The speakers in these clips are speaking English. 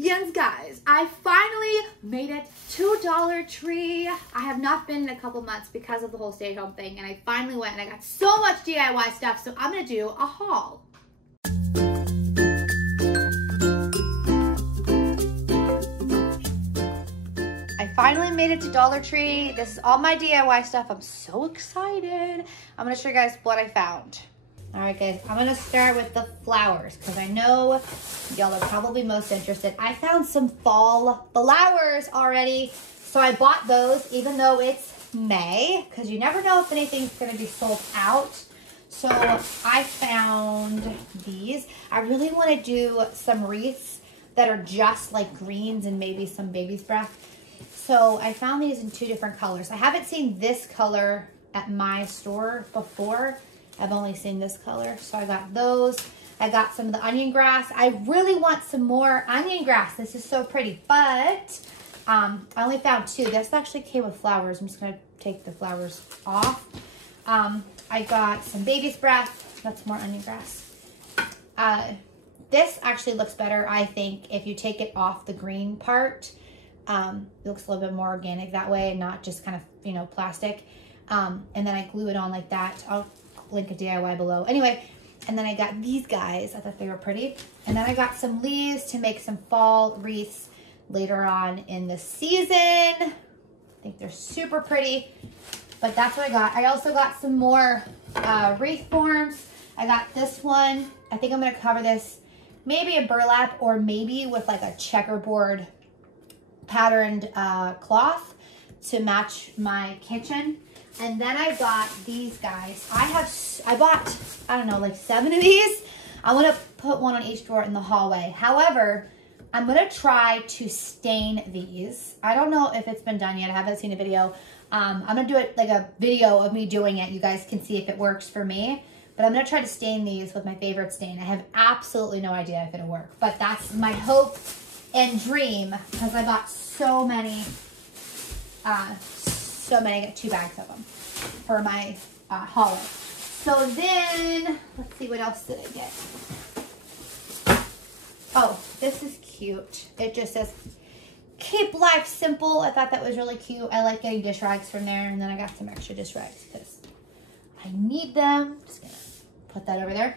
Yes, guys, I finally made it to Dollar Tree. I have not been in a couple months because of the whole stay-at-home thing, and I finally went and I got so much DIY stuff, so I'm gonna do a haul. I finally made it to Dollar Tree. This is all my DIY stuff. I'm so excited. I'm gonna show you guys what I found. All right, guys, I'm gonna start with the flowers because I know y'all are probably most interested. I found some fall flowers already, so I bought those even though it's May because you never know if anything's gonna be sold out. So I found these. I really wanna do some wreaths that are just like greens and maybe some baby's breath. So I found these in 2 different colors. I haven't seen this color at my store before. I've only seen this color, so I got those. I got some of the onion grass. I really want some more onion grass. This is so pretty, but I only found 2. This actually came with flowers. I'm just gonna take the flowers off. I got some baby's breath. That's more onion grass. This actually looks better, I think, if you take it off the green part. It looks a little bit more organic that way and not just kind of, you know, plastic. And then I glue it on like that. I'll link a DIY below. Anyway, and then I got these guys. I thought they were pretty. And then I got some leaves to make some fall wreaths later on in the season. I think they're super pretty, but that's what I got. I also got some more wreath forms. I got this one. I think I'm gonna cover this maybe in burlap or maybe with like a checkerboard patterned cloth to match my kitchen. And then I got these guys. I bought, I don't know, like 7 of these. I want to put one on each drawer in the hallway. However, I'm going to try to stain these. I don't know if it's been done yet. I haven't seen a video. I'm going to do it like a video of me doing it. You guys can see if it works for me. But I'm going to try to stain these with my favorite stain. I have absolutely no idea if it'll work. But that's my hope and dream because I bought so many. I got 2 bags of them for my holiday. So then, let's see, what else did I get? Oh, this is cute. It just says, keep life simple. I thought that was really cute. I like getting dish rags from there. And then I got some extra dish rags because I need them. Just gonna put that over there.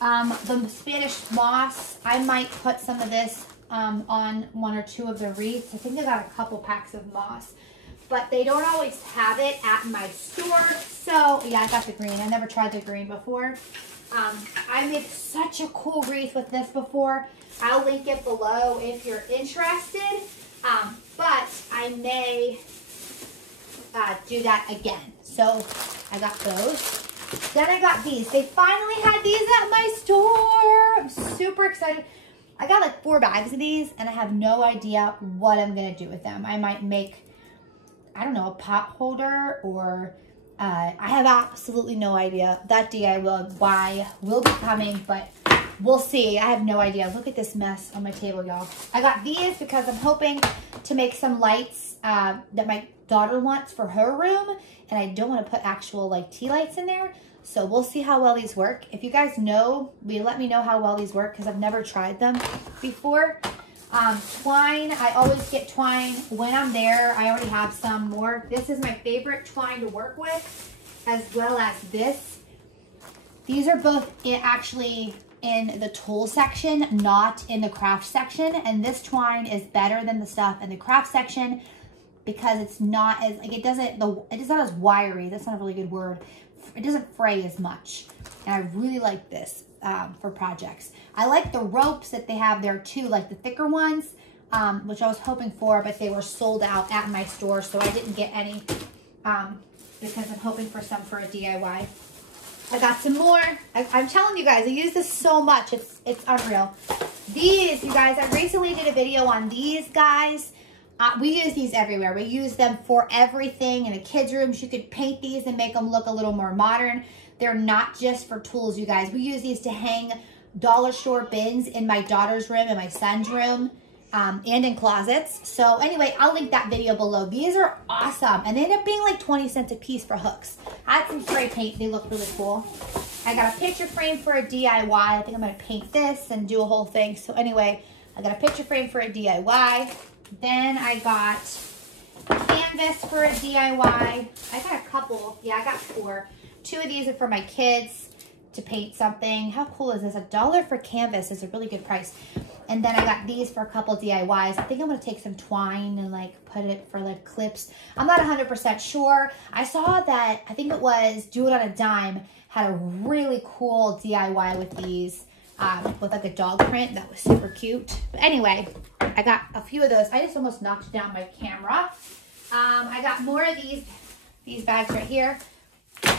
The Spanish moss, I might put some of this on 1 or 2 of the wreaths. I think I got a couple packs of moss. But they don't always have it at my store. So, yeah, I got the green. I never tried the green before. I made such a cool wreath with this before. I'll link it below if you're interested. But I may do that again. So, I got those. Then I got these. They finally had these at my store. I'm super excited. I got like 4 bags of these, and I have no idea what I'm going to do with them. I might make, I don't know, a pot holder or I have absolutely no idea. That DIY will be coming, but we'll see. I have no idea. Look at this mess on my table, y'all. I got these because I'm hoping to make some lights that my daughter wants for her room, and I don't want to put actual like tea lights in there. So we'll see how well these work. If you guys know, let me know how well these work because I've never tried them before. Twine, I always get twine when I'm there. I already have some more. This is my favorite twine to work with, as well as this. These are both actually in the tool section, not in the craft section. And this twine is better than the stuff in the craft section because it's not as, like, it's not as wiry. That's not a really good word. It doesn't fray as much. And I really like this. For projects. I like the ropes that they have there too, like the thicker ones, which I was hoping for, but they were sold out at my store, so I didn't get any because I'm hoping for some for a DIY. I got some more. I'm telling you guys, I use this so much. It's unreal. These, you guys, I recently did a video on these guys. We use these everywhere. We use them for everything. In the kids' rooms, you could paint these and make them look a little more modern. They're not just for tools, you guys. We use these to hang dollar store bins in my daughter's room and my son's room and in closets. So anyway, I'll link that video below. These are awesome. And they end up being like 20 cents a piece for hooks. I had some spray paint. They look really cool. I got a picture frame for a DIY. I think I'm going to paint this and do a whole thing. So anyway, I got a picture frame for a DIY. Then I got canvas for a DIY. I got a couple. Yeah, I got 4. 2 of these are for my kids to paint something. How cool is this? $1 for canvas is a really good price. And then I got these for a couple DIYs. I think I'm going to take some twine and like put it for like clips. I'm not 100% sure. I saw that, I think it was Do It on a Dime, had a really cool DIY with these, with like a dog print. That was super cute. But anyway, I got a few of those. I just almost knocked down my camera. I got more of these bags right here.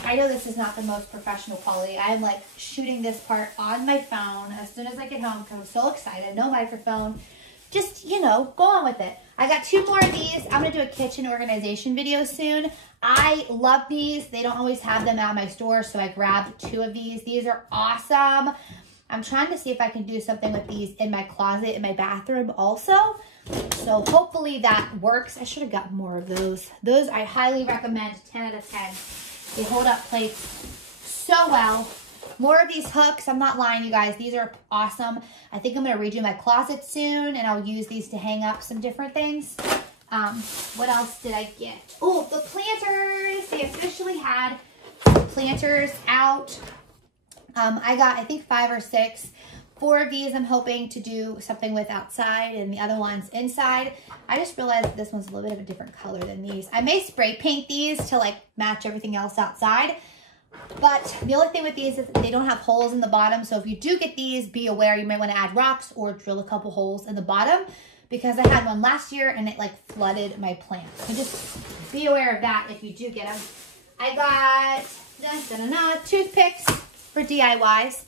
I know this is not the most professional quality. I'm like shooting this part on my phone as soon as I get home because I'm so excited. No microphone. Just, you know, go on with it. I got 2 more of these. I'm going to do a kitchen organization video soon. I love these. They don't always have them at my store, so I grabbed 2 of these. These are awesome. I'm trying to see if I can do something with these in my closet, in my bathroom also. So hopefully that works. I should have got more of those. Those I highly recommend, 10 out of 10. They hold up plates so well. More of these hooks. I'm not lying, you guys. These are awesome. I think I'm going to redo my closet soon, and I'll use these to hang up some different things. What else did I get? Oh, the planters. They officially had planters out. I got, I think, 5 or 6. 4 of these I'm hoping to do something with outside, and the other one's inside. I just realized this one's a little bit of a different color than these. I may spray paint these to like match everything else outside. But the only thing with these is they don't have holes in the bottom. So if you do get these, be aware you might want to add rocks or drill a couple holes in the bottom, because I had one last year and it like flooded my plant. So just be aware of that if you do get them. I got toothpicks for DIYs.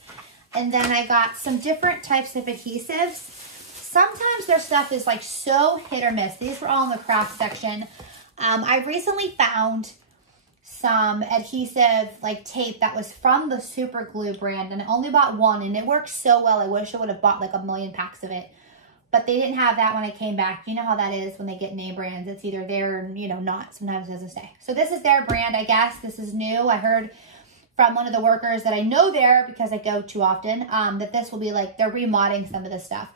And then I got some different types of adhesives. Sometimes their stuff is like so hit or miss. These were all in the craft section. I recently found some adhesive like tape that was from the Super Glue brand, and I only bought 1 and it works so well. I wish I would have bought like a million packs of it, but they didn't have that when I came back. You know how that is when they get name brands. It's either there or, you know, not. Sometimes it doesn't stay. So this is their brand, I guess. This is new. I heard from one of the workers that I know there, because I go too often, that this will be like, they're remodding some of this stuff.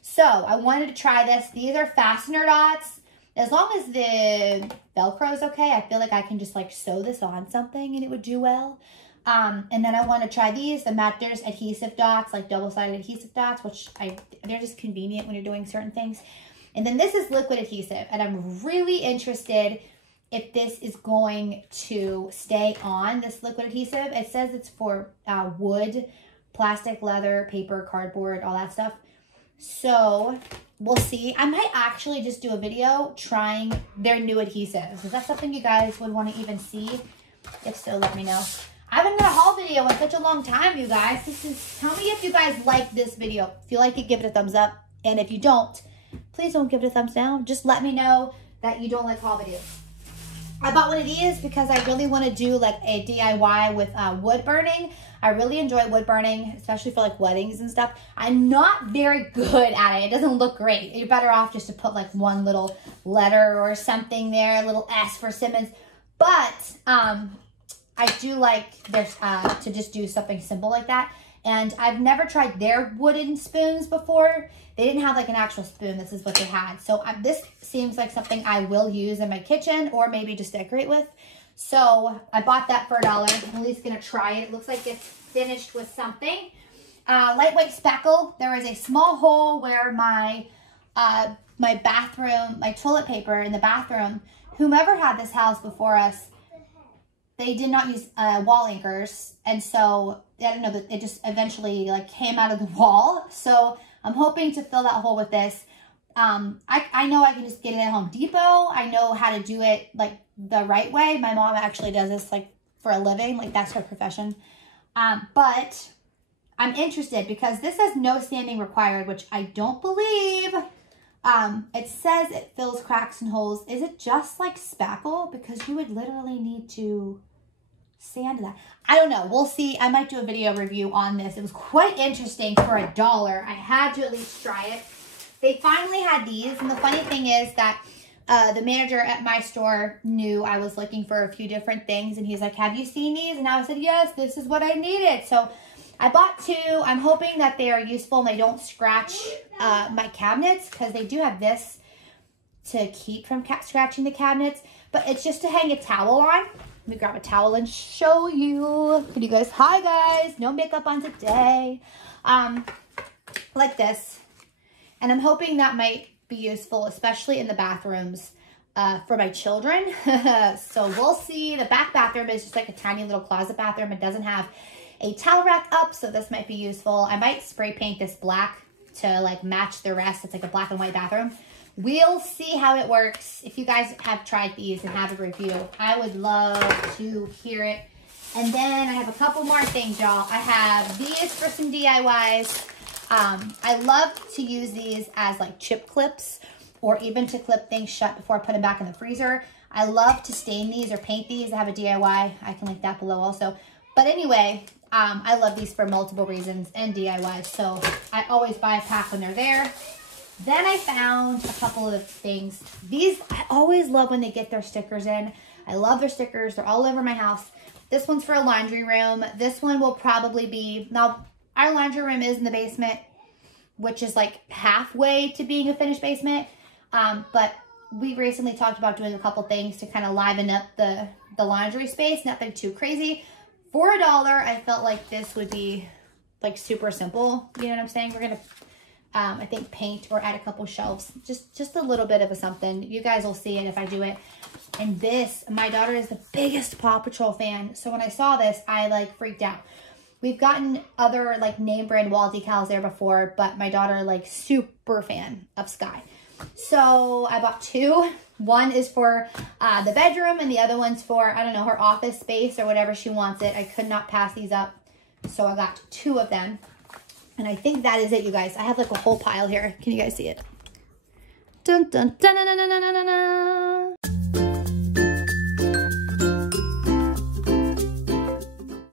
So I wanted to try this. These are fastener dots. As long as the Velcro is okay, I feel like I can just like sew this on something and it would do well. And then I want to try these, the There's adhesive dots, like double-sided adhesive dots, which they're just convenient when you're doing certain things. And then this is liquid adhesive, and I'm really interested if this is going to stay on, this liquid adhesive. It says it's for wood, plastic, leather, paper, cardboard, all that stuff. So we'll see. I might actually just do a video trying their new adhesives. Is that something you guys would want to even see? If so, let me know. I haven't done a haul video in such a long time, you guys. Tell me if you guys like this video. If you like it, give it a thumbs up. And if you don't, please don't give it a thumbs down. Just let me know that you don't like haul videos. I bought one of these because I really want to do like a DIY with wood burning. I really enjoy wood burning, especially for like weddings and stuff. I'm not very good at it. It doesn't look great. You're better off just to put like one little letter or something there, a little S for Simmons. But I do like to just do something simple like that. And I've never tried their wooden spoons before. They didn't have like an actual spoon. This is what they had. So this seems like something I will use in my kitchen or maybe just decorate with. So I bought that for $1. I'm at least going to try it. It looks like it's finished with something. Lightweight spackle. There is a small hole where my bathroom, my toilet paper in the bathroom, whomever had this house before us, they did not use wall anchors. And so, I don't know, that it just eventually like came out of the wall. So I'm hoping to fill that hole with this. I know I can just get it at Home Depot. I know how to do it like the right way. My mom actually does this like for a living. Like that's her profession. But I'm interested because this says no sanding required, which I don't believe. It says it fills cracks and holes. Is it just like spackle? Because you would literally need to sand that. I don't know. We'll see. I might do a video review on this. It was quite interesting for $1. I had to at least try it. They finally had these. And the funny thing is that the manager at my store knew I was looking for a few different things. And he's like, have you seen these? And I said, yes, this is what I needed. So I bought 2. I'm hoping that they are useful and they don't scratch my cabinets, because they do have this to keep from scratching the cabinets. But it's just to hang a towel on. Let me grab a towel and show you. Can you guys, hi guys, no makeup on today. Like this. And I'm hoping that might be useful, especially in the bathrooms for my children. So we'll see. The back bathroom is just like a tiny little closet bathroom. It doesn't have a towel rack up, so this might be useful. I might spray paint this black to like match the rest. It's like a black and white bathroom. We'll see how it works. If you guys have tried these and have a review, I would love to hear it. And then I have a couple more things, y'all. I have these for some DIYs. I love to use these as like chip clips, or even to clip things shut before I put them back in the freezer. I love to stain these or paint these. I have a DIY. I can link that below also. But anyway, I love these for multiple reasons and DIY. So I always buy a pack when they're there. Then I found a couple of things. These, I always love when they get their stickers in. I love their stickers. They're all over my house. This one's for a laundry room. This one will probably be, now our laundry room is in the basement, which is like halfway to being a finished basement. But we recently talked about doing a couple things to kind of liven up the laundry space. Nothing too crazy. For $1, I felt like this would be like super simple. You know what I'm saying? We're going to, I think, paint or add a couple shelves. Just a little bit of a something. You guys will see it if I do it. And this, my daughter is the biggest Paw Patrol fan. So when I saw this, I like freaked out. We've gotten other like name brand wall decals there before, but my daughter like super fan of Sky. So I bought 2. One is for the bedroom and the other one's for, I don't know, her office space or whatever she wants it. I could not pass these up. So I got 2 of them. And I think that is it, you guys. I have like a whole pile here. Can you guys see it? Dun, dun, dun, dun, dun, dun, dun, dun, dun.